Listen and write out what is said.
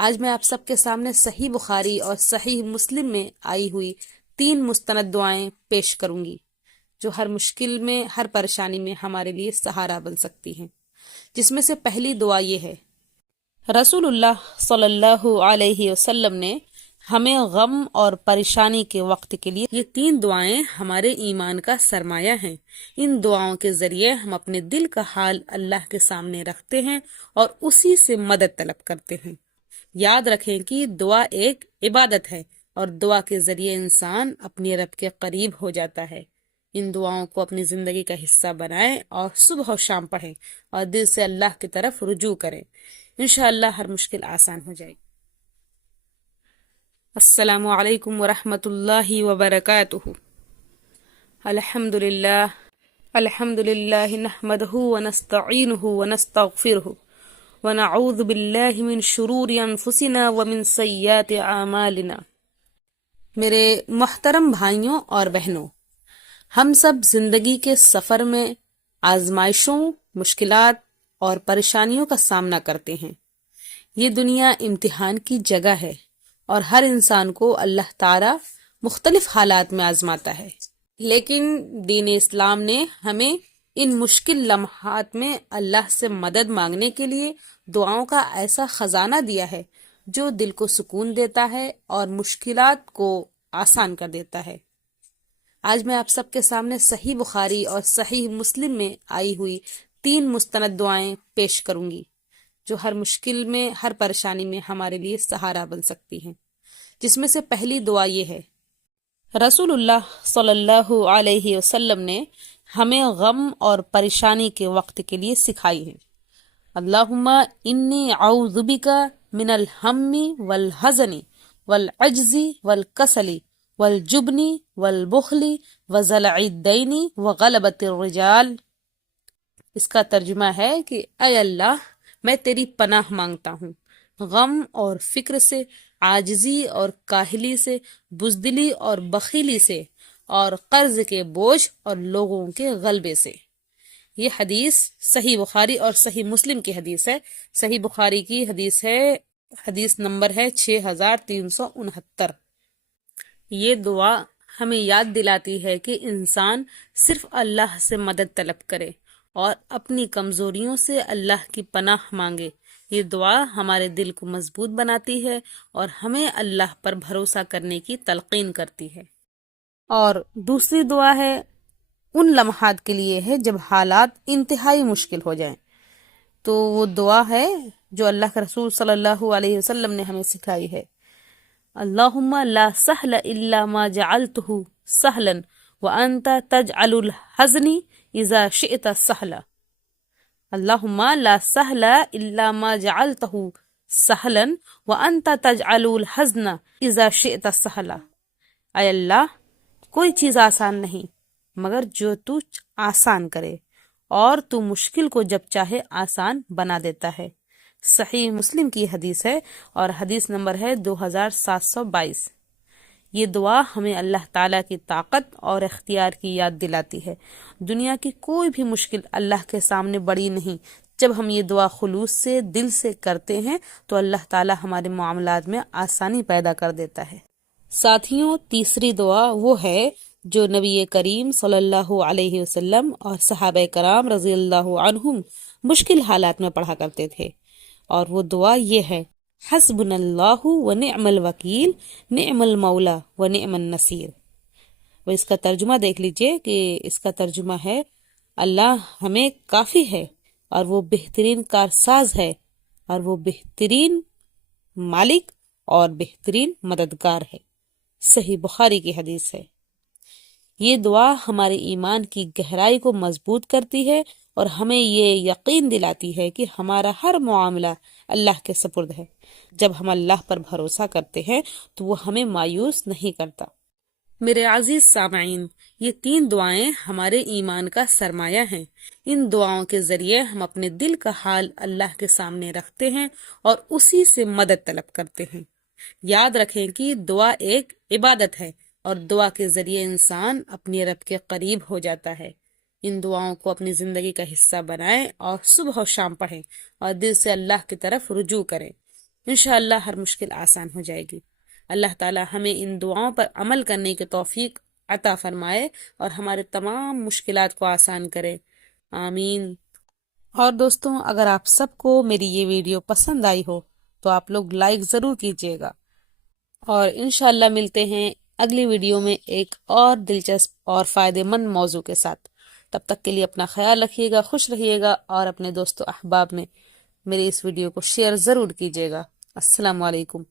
آج میں آپ سب کے سامنے صحیح بخاری اور صحیح مسلم میں آئی ہوئی 3 مستند دعائیں پیش کروں گی جو ہر مشکل میں، ہر پریشانی میں ہمارے لیے سہارا بن سکتی ہیں، جس میں سے پہلی دعا یہ ہے۔ رسول اللہ صلی اللہ علیہ وسلم نے ہمیں غم اور پریشانی کے وقت کے لیے یہ 3 دعائیں ہمارے ایمان کا سرمایہ ہیں۔ ان دعاؤں کے ذریعے ہم اپنے دل کا حال اللہ کے سامنے رکھتے ہیں اور اسی سے مدد طلب کرتے ہیں۔ یاد رکھیں کہ دعا ایک عبادت ہے اور دعا کے ذریعے انسان اپنے رب کے قریب ہو جاتا ہے۔ ان دعاؤں کو اپنی زندگی کا حصہ بنائیں اور صبح و شام پڑھیں اور دل سے اللہ کی طرف رجوع کریں۔ انشاءاللہ ہر مشکل آسان ہو جائے گی۔ السلام علیکم ورحمۃ اللہ وبرکاتہ۔ الحمد للہ نحمدہ ونستعینہ ونستغفرہ ونعوذ باللہ من شرور انفسنا ومن سیئات اعمالنا۔ میرے محترم بھائیوں اور بہنوں، ہم سب زندگی کے سفر میں آزمائشوں، مشکلات اور پریشانیوں کا سامنا کرتے ہیں۔ یہ دنیا امتحان کی جگہ ہے اور ہر انسان کو اللہ تعالی مختلف حالات میں آزماتا ہے، لیکن دین اسلام نے ہمیں ان مشکل لمحات میں اللہ سے مدد مانگنے کے لیے دعاؤں کا ایسا خزانہ دیا ہے جو دل کو سکون دیتا ہے اور مشکلات کو آسان کر دیتا ہے۔ آج میں آپ سب کے سامنے صحیح بخاری اور صحیح مسلم میں آئی ہوئی 3 مستند دعائیں پیش کروں گی جو ہر مشکل میں، ہر پریشانی میں ہمارے لیے سہارا بن سکتی ہیں، جس میں سے پہلی دعا یہ ہے۔ رسول اللہ صلی اللہ علیہ وسلم نے ہمیں غم اور پریشانی کے وقت کے لیے سکھائی ہے۔ اللہم انی اعوذ بک من الہم والحزن والعجز والکسل والجبن والبخل وضلع الدین وغلبۃ الرجال۔ اس کا ترجمہ ہے کہ اے اللہ، میں تیری پناہ مانگتا ہوں غم اور فکر سے، عاجزی اور کاہلی سے، بزدلی اور بخیلی سے، اور قرض کے بوجھ اور لوگوں کے غلبے سے۔ یہ حدیث صحیح بخاری اور صحیح مسلم کی حدیث ہے۔ صحیح بخاری کی حدیث ہے، حدیث نمبر ہے 6369۔ یہ دعا ہمیں یاد دلاتی ہے کہ انسان صرف اللہ سے مدد طلب کرے اور اپنی کمزوریوں سے اللہ کی پناہ مانگے۔ یہ دعا ہمارے دل کو مضبوط بناتی ہے اور ہمیں اللہ پر بھروسہ کرنے کی تلقین کرتی ہے۔ اور دوسری دعا ہے، ان لمحات کے لیے ہے جب حالات انتہائی مشکل ہو جائیں، تو وہ دعا ہے جو اللہ کے رسول صلی اللہ علیہ وسلم نے ہمیں سکھائی ہے۔ اللہم لا سہل الا ما جعلتہ سہلا وانت تجعل الحزن اذا شئت سہلا۔ اللہم لا سہل الا ما جعلتہ سہلا وانت تجعل الحزن اذا شئت سہلا۔ اے اللہ، کوئی چیز آسان نہیں مگر جو تو آسان کرے، اور تو مشکل کو جب چاہے آسان بنا دیتا ہے۔ صحیح مسلم کی حدیث ہے اور حدیث نمبر ہے 2722۔ یہ دعا ہمیں اللہ تعالیٰ کی طاقت اور اختیار کی یاد دلاتی ہے۔ دنیا کی کوئی بھی مشکل اللہ کے سامنے بڑی نہیں۔ جب ہم یہ دعا خلوص سے، دل سے کرتے ہیں تو اللہ تعالیٰ ہمارے معاملات میں آسانی پیدا کر دیتا ہے۔ ساتھیوں، تیسری دعا وہ ہے جو نبی کریم صلی اللہ علیہ وسلم اور صحابہ کرام رضی اللہ عنہم مشکل حالات میں پڑھا کرتے تھے، اور وہ دعا یہ ہے۔ حسبنا اللہ ونعم الوکیل نعم المولا ونعم النصیر۔ وہ اس کا ترجمہ دیکھ لیجئے کہ اس کا ترجمہ ہے، اللہ ہمیں کافی ہے اور وہ بہترین کارساز ہے، اور وہ بہترین مالک اور بہترین مددگار ہے۔ صحیح بخاری کی حدیث ہے۔ یہ دعا ہمارے ایمان کی گہرائی کو مضبوط کرتی ہے اور ہمیں یہ یقین دلاتی ہے کہ ہمارا ہر معاملہ اللہ کے سپرد ہے۔ جب ہم اللہ پر بھروسہ کرتے ہیں تو وہ ہمیں مایوس نہیں کرتا۔ میرے عزیز سامعین، یہ 3 دعائیں ہمارے ایمان کا سرمایہ ہیں۔ ان دعاؤں کے ذریعے ہم اپنے دل کا حال اللہ کے سامنے رکھتے ہیں اور اسی سے مدد طلب کرتے ہیں۔ یاد رکھیں کہ دعا ایک عبادت ہے اور دعا کے ذریعے انسان اپنے رب کے قریب ہو جاتا ہے۔ ان دعاؤں کو اپنی زندگی کا حصہ بنائیں اور صبح و شام پڑھیں اور دل سے اللہ کی طرف رجوع کریں۔ انشاءاللہ ہر مشکل آسان ہو جائے گی۔ اللہ تعالی ہمیں ان دعاؤں پر عمل کرنے کی توفیق عطا فرمائے اور ہمارے تمام مشکلات کو آسان کرے، آمین۔ اور دوستوں، اگر آپ سب کو میری یہ ویڈیو پسند آئی ہو تو آپ لوگ لائک ضرور کیجیے گا، اور انشاءاللہ ملتے ہیں اگلی ویڈیو میں ایک اور دلچسپ اور فائدے مند موضوع کے ساتھ۔ تب تک کے لیے اپنا خیال رکھیے گا، خوش رہیے گا، اور اپنے دوست و احباب میں میری اس ویڈیو کو شیئر ضرور کیجیے گا۔ السلام علیکم۔